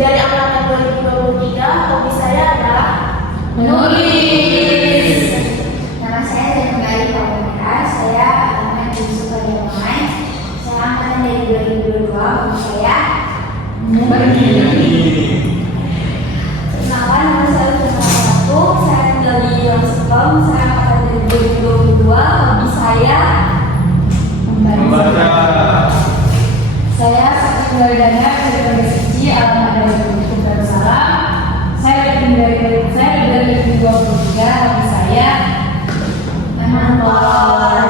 Dari angkatan 2023, hobi saya adalah menulis. Nama saya Zainul Pawamira, saya anak Yusuf Padiaman. Saya angkatan dari 2022, hobi saya bernyanyi. Perkenalkan, nama saya Ucapatu, saya tinggal di Yongskom, saya angkatan dari 2022, hobi saya Membaca. Saya Sakti Wardana dari Persiji, alamat dari Bukit Darussalam. Saya dari 2023, hobi saya menonton.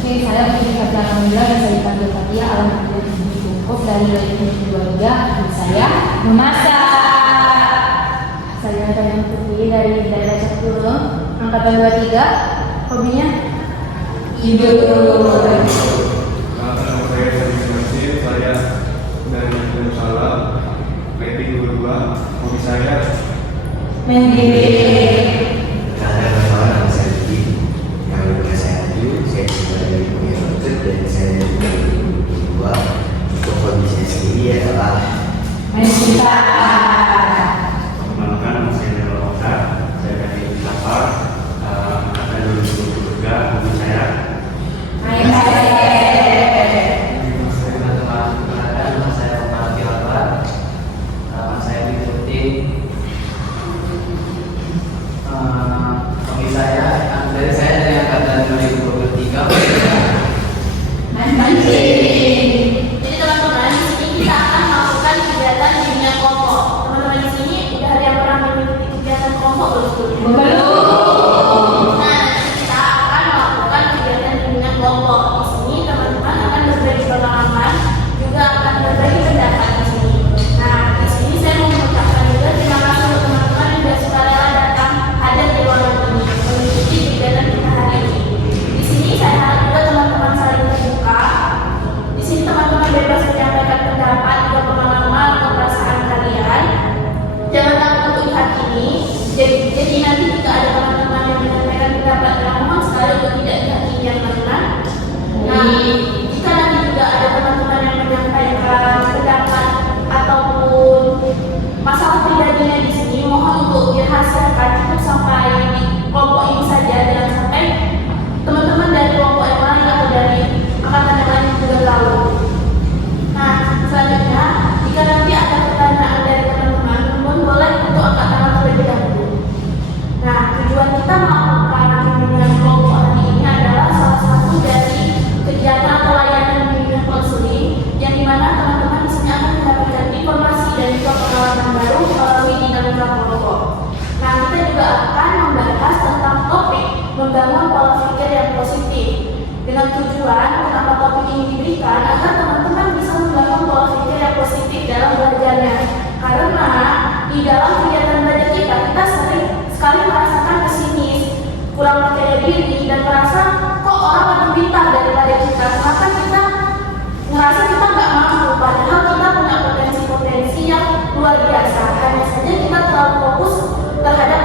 Oke, saya Putri Fatia Kamila dan saya dipanggil Fatia, alamat dari Bukit dari 2023, hobi saya memasak. Saya Tanya Putri dari daerah Caturung, angkatan 23, hobinya hidup. Saya dari Darussalam, rating 22, hobi saya main game. Karena nama saya Didi, yang lebih saya Aju, saya juga dari United dan saya dari 2022. Untuk hobi saya sendiri adalah Main gitar. Perkenalkan, nama saya Nero Okta, saya dari Lapar, angkatan 2023, hobi saya Main basket. Main mancing. Jadi teman-teman, di sini kita akan melakukan kegiatan di dunia kelompok. Teman-teman di sini udah ada yang pernah mengikuti kegiatan kelompok belum? Nah, kita akan melakukan kegiatan di dunia kelompok. Di sini teman-teman akan berbagi pengalaman, juga akan berbagi pendapat di sini. Nah, di sini saya mau mengucapkan juga terima kasih untuk teman-teman yang sudah sukarela datang hadir di ruangan ini mengikuti kegiatan kita hari ini. Di sini saya harap juga teman-teman saling terbuka. Di sini teman-teman bebas menyampaikan pendapat juga pengalaman atau perasaan kalian. Jangan takut untuk dihakimi. Jadi nanti jika ada teman-teman yang menyampaikan pendapat yang mohon sekali untuk tidak dihakimi yang benar. Nah, jika nanti juga ada teman-teman yang menyampaikan pendapat ataupun masalah pribadinya di sini, mohon untuk dirahasiakan cukup sampai di kelompok ini saja, jangan sampai teman-teman dari kelompok yang lain atau dari angkatan yang lain juga tahu. Nah, selanjutnya jika nanti ada pertanyaan dari teman-teman, teman boleh untuk angkat tangan terlebih dahulu. Nah, tujuan kita melakukan bimbingan kelompok hari ini adalah salah satu dari kegiatan atau layanan bimbingan konseling yang dimana teman-teman di sini akan mendapatkan informasi dan juga pengalaman baru melalui dinamika kelompok. Nah, kita juga akan membahas tentang topik membangun pola pikir yang positif dengan tujuan kenapa topik ini diberikan agar teman-teman bisa membangun pola pikir yang positif dalam belajarnya. Karena di dalam kegiatan belajar kita sering sekali merasakan pesimis, kurang percaya diri, dan merasa kok orang lebih pintar daripada kita. Maka kita merasa kita nggak mampu, padahal kita punya potensi-potensi yang luar biasa. Hanya saja kita terlalu fokus terhadap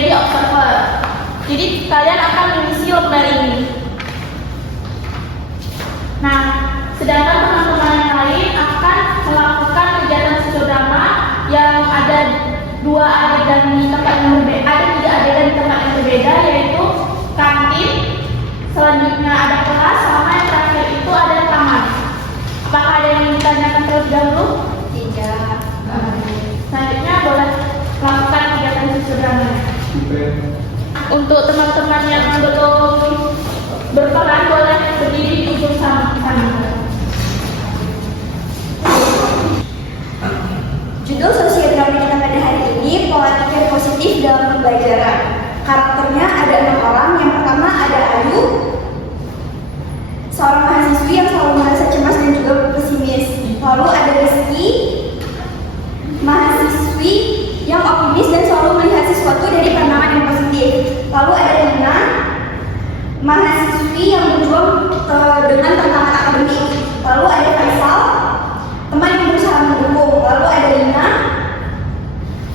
menjadi observer. Jadi kalian akan mengisi lembar ini. Nah, sedangkan teman-teman yang lain akan melakukan kegiatan sosiodrama yang ada 2 adegan di tempat yang berbeda, ada 3 adegan di tempat yang berbeda, yaitu kantin, selanjutnya ada kelas, sama yang terakhir itu ada taman. Apakah ada yang ditanyakan terlebih dahulu? Tidak. Selanjutnya boleh melakukan kegiatan sosiodrama. Untuk teman-teman yang belum berperan boleh berdiri di ujung sana. Judul sosiodrama kita pada hari ini pola pikir positif dalam pembelajaran. Karakternya ada 6 orang. Yang pertama ada Ayu, seorang mahasiswi yang selalu merasa cemas dan juga pesimis. Lalu ada Rizky, mahasiswi yang optimis dan selalu melihat sesuatu dari pandangan yang positif. Lalu ada Lina, mahasiswi yang berjuang dengan tantangan akademik. Lalu ada Faisal, teman yang berusaha mendukung. Lalu ada Lina,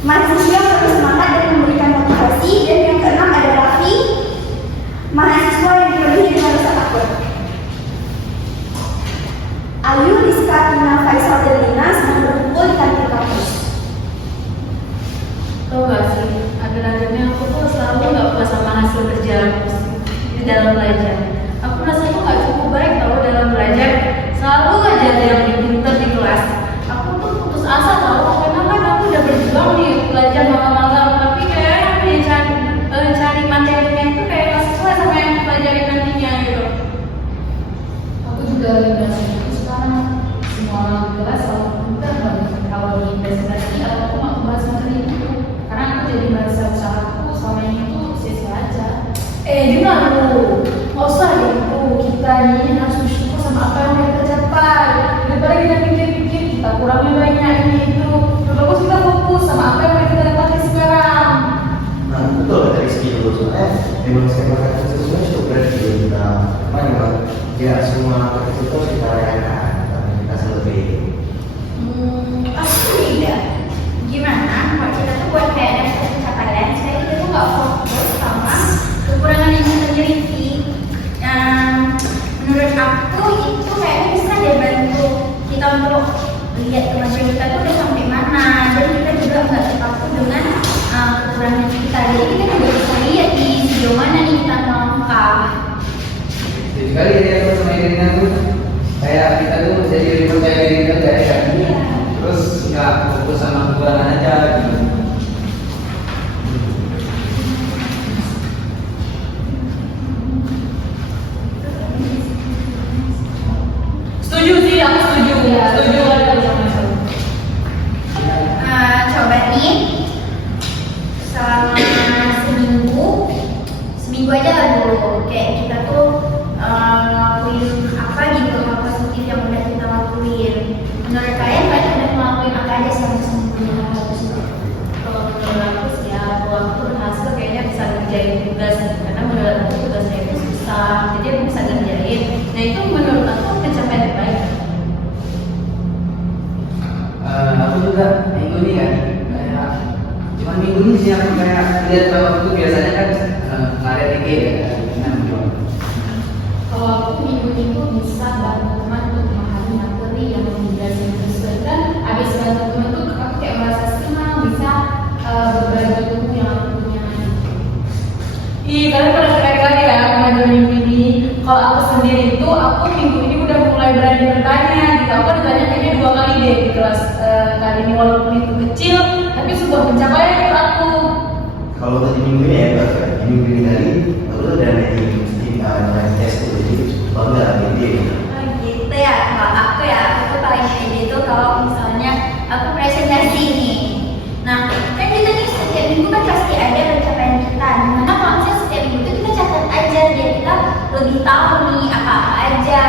mahasiswa yang terus semangat dan memberikan motivasi. Dan yang keenam ada Raffi, mahasiswa yang dipenuhi dengan rasa takut. Ayu, Rizka, Lina, Faisal, dan Lina sedang berkumpul di kantin kampus. Tahu gak sih, akhir-akhirnya aku tuh selalu gak puas sama hasil kerja di dalam belajar. Aku merasa itu gak cukup baik kalau dalam belajar selalu aja ada yang lebih pintar di kelas. Aku tuh putus asa tau, karena kan aku udah berjuang nih belajar malam-malam, tapi kayak cari materinya itu kayak gak sesuai sama yang aku pelajari nantinya gitu. Aku juga lagi merasa itu sekarang. Semua orang di kelas selalu pintar banget kalau di presentasi atau aku mau bahas materi itu. Karena aku jadi merasa usahaku selama ini tuh sia-sia aja. Gimana lu? Nggak usah gitu, kita ini harus bersyukur sama apa yang udah kita capai. Daripada kita pikir-pikir kita kurangnya banyak ini itu. Bagus kita fokus sama apa yang udah kita dapatkan sekarang. Nah, betul kata Rizky dulu, soalnya memang saya berkata sesuai cukup berarti kita memang ya semua itu kita rayakan, tapi kita selebih. Aku tidak. Gimana kalau kita tuh buat kayak ada satu pencapaian, supaya kita tuh nggak fokus sama kekurangan yang kita miliki. Menurut aku itu kayaknya bisa deh bantu kita untuk lihat kemajuan kita tuh udah sampai mana, dan kita juga nggak terpaku dengan kekurangan kita. Jadi kita juga bisa lihat di sejauh mana nih kita melangkah. Jadi sekali dia tuh sama dirinya tuh kayak kita tuh jadi lebih percaya diri kita dari ini, terus nggak fokus sama kekurangan aja gitu. Setuju sih, aku setuju. Setuju banget sama itu. Coba nih selama seminggu aja dulu kayak kita tuh ngelakuin apa gitu, hal positif yang udah kita lakuin. Menurut kalian udah ngelakuin apa aja selama seminggu hal positif? Kalau menurut aku sih ya, kalau aku berhasil kayaknya bisa ngerjain tugas, karena menurut aku tugasnya itu susah, jadi aku bisa ngerjain. Nah itu menurut aku pencapaian terbaik. Aku juga minggu ini kan kayak cuma minggu ini sih aku kayak lihat kalau itu biasanya kan ngaret dikit ya Kalau aku minggu itu bisa bantu teman untuk memahami materi yang dijelasin sesuai, kan habis bantu teman tuh aku kayak merasa senang bisa berbagi ilmu yang aku punya. Ih, kalian pada keren kali ya kemajuan minggu ini. Kalau aku sendiri itu, aku minggu ini udah mulai berani bertanya gitu. Aku ditanya kayaknya 2 kali deh di kelas kali ini, walaupun itu kecil, tapi sebuah pencapaian untuk aku. Kalau tadi minggu ini ya, di minggu ini tadi aku tuh udah naik tes tuh, jadi bangga gitu. Gitu ya, kalau aku tuh paling pede itu kalau misalnya aku presentasi nih. Nah, kan kita nih setiap minggu kan pasti ada pencapaian kita. Dimana kalau misalnya setiap minggu itu kita catat aja biar kita lebih tahu nih apa-apa aja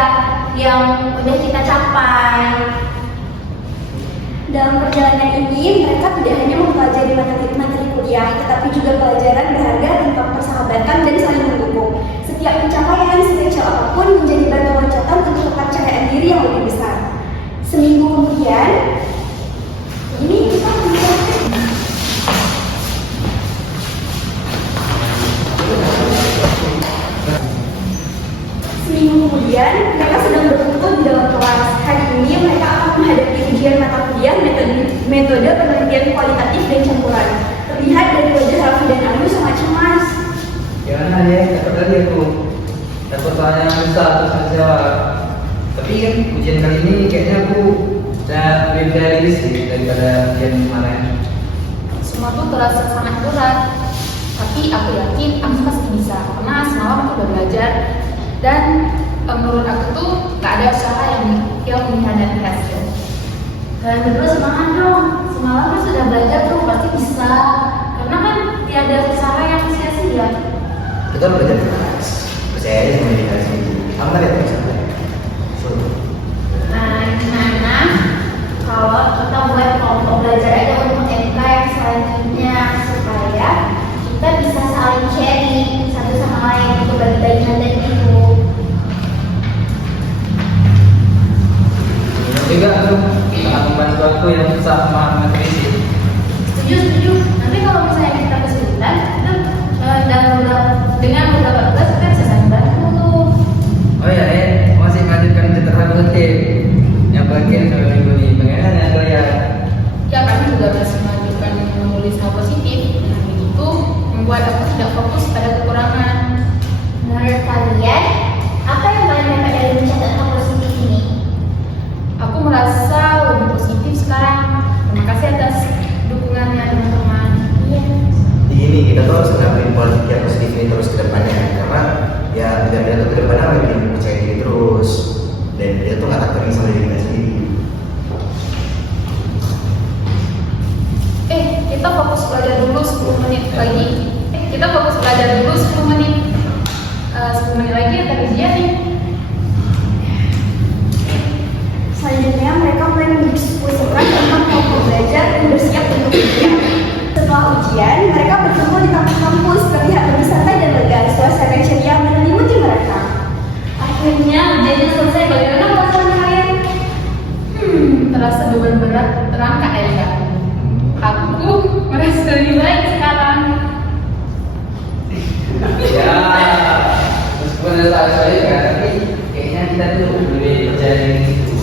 yang udah kita capai. Dalam perjalanan ini, mereka tidak hanya mempelajari materi kuliah, tetapi juga pelajaran berharga tentang persahabatan dan saling mendukung. Setiap pencapaian sekecil apapun menjadi batu loncatan untuk kepercayaan diri yang lebih besar. Seminggu kemudian, ini kita kemudian mereka sedang berkumpul di dalam kelas. Hari ini mereka akan menghadapi ujian mata kuliah metode penelitian kualitatif dan campuran. Terlihat dari wajah Raffi dan Ayu sangat cemas. Gimana ya? Dapat tadi aku. Dapat soalnya susah terus harus jawab. Tapi kan ujian kali ini kayaknya aku lebih realistis daripada ujian kemarin. Semua tuh terasa sangat berat. Tapi aku yakin aku pasti bisa karena semalam aku udah belajar dan menurut aku tuh gak ada usaha yang mengkhianati hasil. Kalian berdua semangat dong. Semalam kan sudah belajar tuh pasti bisa. Karena kan tiada usaha yang sia-sia. Kita belajar keras. Percaya aja sama diri sendiri. Kamu kan lihat sampai. Nah, gimana kalau kita buat kelompok belajar aja untuk MK yang selanjutnya supaya kita bisa saling sharing satu sama lain untuk bagi-bagi konten itu. Juga tuh sangat membantu aku yang susah memahami materi. Setuju. Nanti kalau misalnya kita kesulitan, dengan beberapa tugas kita bisa saling bantu tuh. Oh ya, masih melanjutkan terhadap kutip yang bagian sama minggu ini. Bagaimana kalian? Ya kami juga masih melanjutkan menulis hal positif. Nah begitu membuat aku tidak fokus pada kekurangan. Menurut kalian, apa yang paling dapat dari mencatat hal positif ini? Aku merasa lebih positif sekarang. Terima kasih atas dukungannya teman-teman. Iya. Ini kita tuh harus ngambil politik yang positif ini terus ke depannya karena ya biar dia tuh ke depannya makin percaya diri terus dan dia tuh nggak takut sama diri kita sendiri. Kita fokus belajar dulu 10 menit lagi. Kita fokus belajar dulu 10 menit. 10 menit lagi ada ujian nih. Selanjutnya mereka mulai mendiskusikan tentang kelompok belajar dan bersiap untuk ujian. Setelah ujian, mereka bertemu di taman kampus, terlihat lebih santai dan lega. Suasana ceria menyelimuti mereka. Akhirnya ujiannya selesai. Bagaimana perasaan kalian? Terasa beban berat terangkat ya. Aku merasa lebih baik sekarang. Ya, meskipun ada soal-soalnya kan, tapi kayaknya kita tuh lebih percaya diri gitu.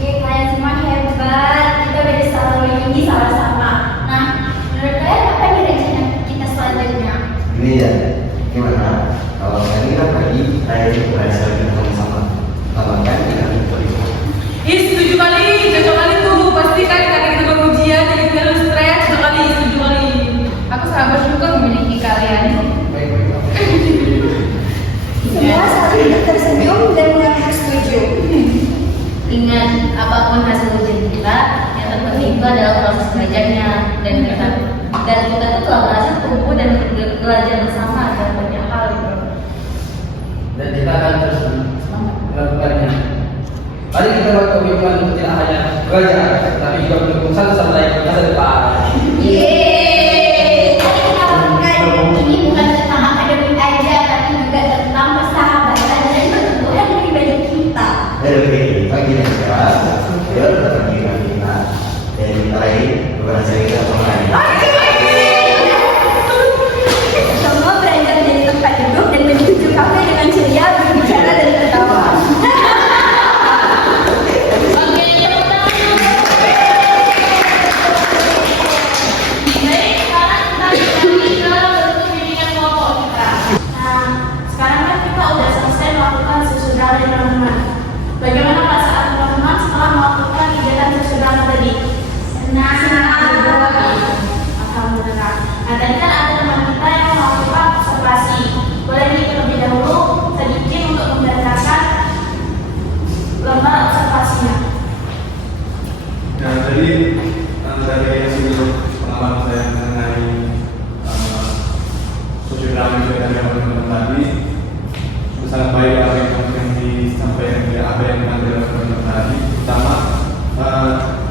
Iya, kalian semua hebat. Kita udah bisa lalui ini sama-sama. Nah, menurut kalian apa nih rencana kita selanjutnya? Ini ya, gimana? Kalau tadi kita pergi, kita berhasil kita sama-sama. Kalau kan kita berhasil. Setuju kali, cocok kali tuh. Pastikan karena kita berujian jadi kita harus stres. Setuju kali. Aku sangat bersyukur memiliki kalian. Semua saling tersenyum dan mengaku setuju. Ingat, apapun hasil ujian kita, yang terpenting itu adalah proses belajarnya dan kita tuh telah berhasil tumbuh dan belajar bersama dan banyak hal gitu. Dan kita akan terus melakukannya. Mari kita buat komitmen untuk tidak hanya belajar, tapi juga mendukung satu sama lain di masa depan. Yeay, tadi kita lakukan ini bukan tentang akademik aja, tapi juga tentang persahabatan dan pertumbuhan pribadi kita. Dari pagi dan sekarang, dia udah pergi dengan kita dan kita lagi berhasil kita sama lain. Semua beranjak dari tempat duduk dan menuju kafe dengan ceria berbicara dan tertawa. Oke, tepuk tangan. Baik, sekarang kita kembali ke bentuk bimbingan kelompok kita. Nah, sekarang kan kita udah selesai melakukan susudrama di teman-teman. Bagaimana perasaan teman-teman setelah melakukan kegiatan susudrama tadi? Senang. Alhamdulillah. Nah, tadi kan ada teman kita yang melakukan observasi. Boleh nih terlebih dahulu sedikit untuk membacakan lembar observasinya. Nah, jadi dari hasil pengalaman saya mengenai susudrama yang sudah dilakukan teman-teman tadi, sangat baik apa yang disampaikan apa yang dilakukan teman-teman tadi, terutama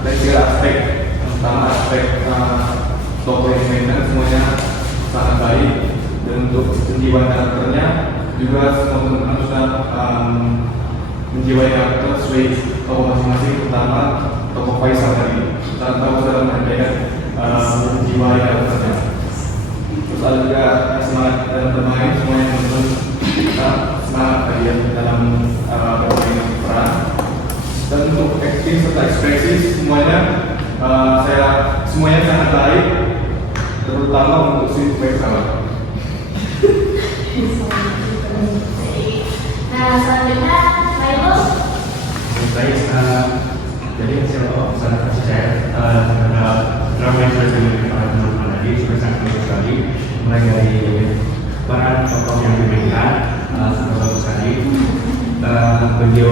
dari segala aspek, terutama aspek tokoh yang dimainkan semuanya sangat baik dan untuk penjiwaan karakternya juga semua teman-teman sudah menjiwai karakter sesuai tokoh masing-masing, terutama tokoh Faisal tadi. Kita tahu sudah menghargai menjiwai karakternya. Terus ada juga semangat dalam bermain, semuanya teman-teman semangat kalian dalam lama untuk supaya salah. Nah, selanjutnya Milo. Baik, jadi hasil observasi saya terhadap drama yang sudah dimiliki oleh teman-teman tadi sudah sangat bagus sekali, mulai dari peran tokoh yang dimainkan sangat bagus sekali. Video,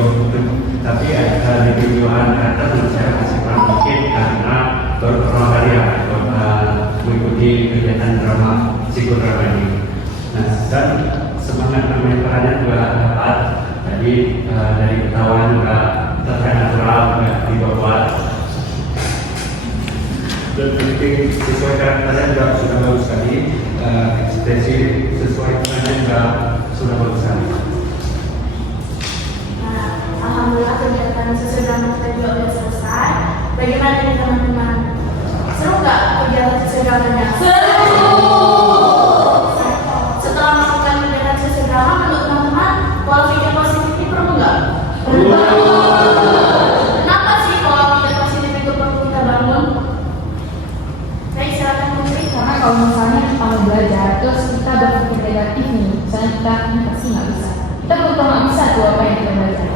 tapi di videoan karakter menurut saya masih kurang dikit karena baru pertama kali ya mengikuti kegiatan drama psikodrama ini. Nah, dan semangat namanya perannya juga dapat. Tadi dari ketahuan juga terkait natural, nggak dibuat. Dan penting sesuai karakternya juga sudah bagus sekali. Ekspresi sesuai perannya juga sudah bagus sekali. Nah, alhamdulillah kegiatan sesuai drama kita juga sudah selesai. Bagaimana nih teman-teman? Seru nggak kegiatan sesuai dramanya? Seru. Setelah melakukan kegiatan sesuai drama, menurut teman-teman, pola pikir positif ini perlu nggak? Perlu. Kenapa sih pola pikir positif itu perlu kita bangun? Baik, silakan Putri. Karena kalau misalnya kita mau belajar terus kita berpikir negatif nih, misalnya kita ini pasti nggak bisa. Kita betul nggak bisa tuh apa yang kita belajar.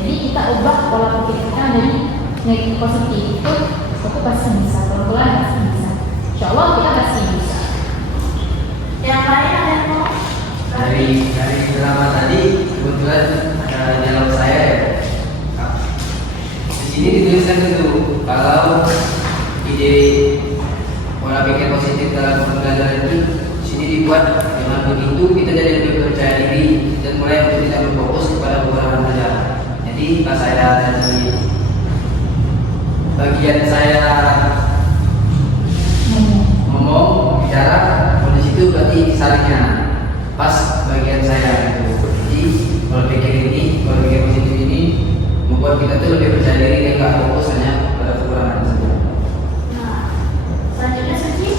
Jadi kita ubah pola pikir kita dari negatif positif itu pasti bisa. Pelan-pelan pasti bisa. Insya Allah kita pasti bisa. Yang lain ada yang mau? Dari drama tadi kebetulan ada dialog saya ya. Di sini dituliskan itu kalau ide pola pikir positif dalam pembelajaran itu di sini dibuat dengan begitu kita jadi lebih percaya diri dan mulai untuk tidak berfokus kepada kekurangan saja. Jadi pas saya dari bagian saya ngomong bicara di situ berarti saringnya pas bagian saya gitu. Jadi kalau pikir positif ini membuat kita tuh lebih percaya diri dan nggak fokus hanya pada kekurangan saja. Nah, selanjutnya Suci.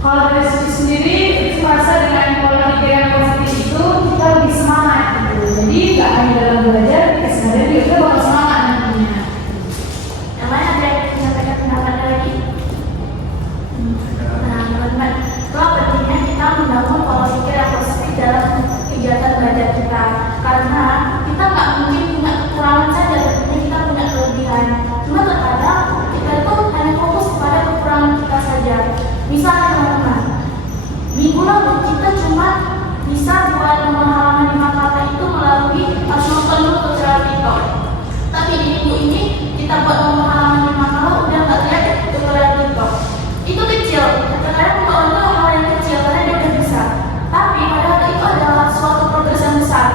Kalau dari Suci sendiri, Suci merasa dengan pola pikir yang positif itu kita lebih semangat gitu. Jadi nggak hanya dalam belajar, sebenarnya kita bakal semangat nantinya. Yang lain ada yang menyampaikan pendapat lagi? Nah, teman-teman, itulah pentingnya kita membangun pola pikir yang positif dalam kegiatan belajar kita. Karena kita nggak mungkin punya kekurangan saja, tapi kita punya kelebihan. Cuma terkadang kita itu hanya fokus pada kekurangan kita saja. Misalnya teman-teman, minggu lalu kita cuma bisa buat pemahaman 5 kata itu melalui harus nonton dulu tutorial TikTok. Tapi di minggu ini kita buat pemahaman 5 kata udah nggak lihat tutorial TikTok. Itu kecil, terkadang untuk orang hal yang kecil karena dia udah bisa. Tapi padahal itu adalah suatu progres yang besar.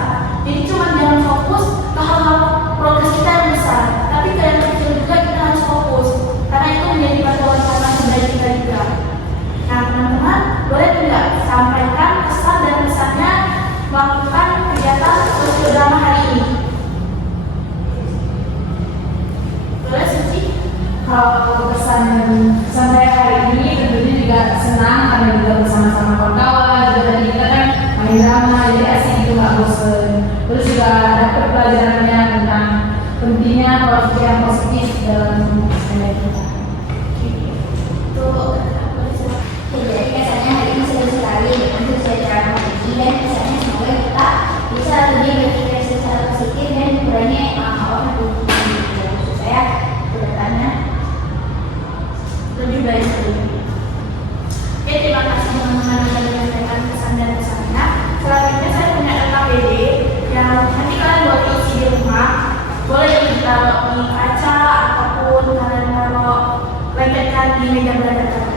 Jadi cuma jangan fokus ke hal-hal progres kita yang besar, tapi ke yang kecil juga kita harus fokus karena itu menjadi panduan belajar kita juga. Nah teman-teman, boleh tidak sampaikan pesan dan pesannya melakukan kegiatan sosiodrama hari ini? Boleh Suci? Kalau pesan saya hari ini tentunya juga senang karena juga bersama-sama kawan-kawan, juga tadi kita kan main drama, jadi asik itu nggak bosen. Terus juga dapat pelajarannya tentang pentingnya pola pikir yang positif dalam keseharian kita. Jadi kesannya hari ini seru sekali dengan sesuai drama ini dan kesannya semoga kita bisa lebih berpikir secara positif dan mengurangi awal supaya kedepannya Lebih baik lagi. Oke, terima kasih teman-teman sudah menyampaikan pesan dan pesannya. Selanjutnya saya punya LKPD yang nanti kalian buat isi di rumah. Boleh ditaruh di kaca ataupun kalian taruh lempelkan di meja belajar.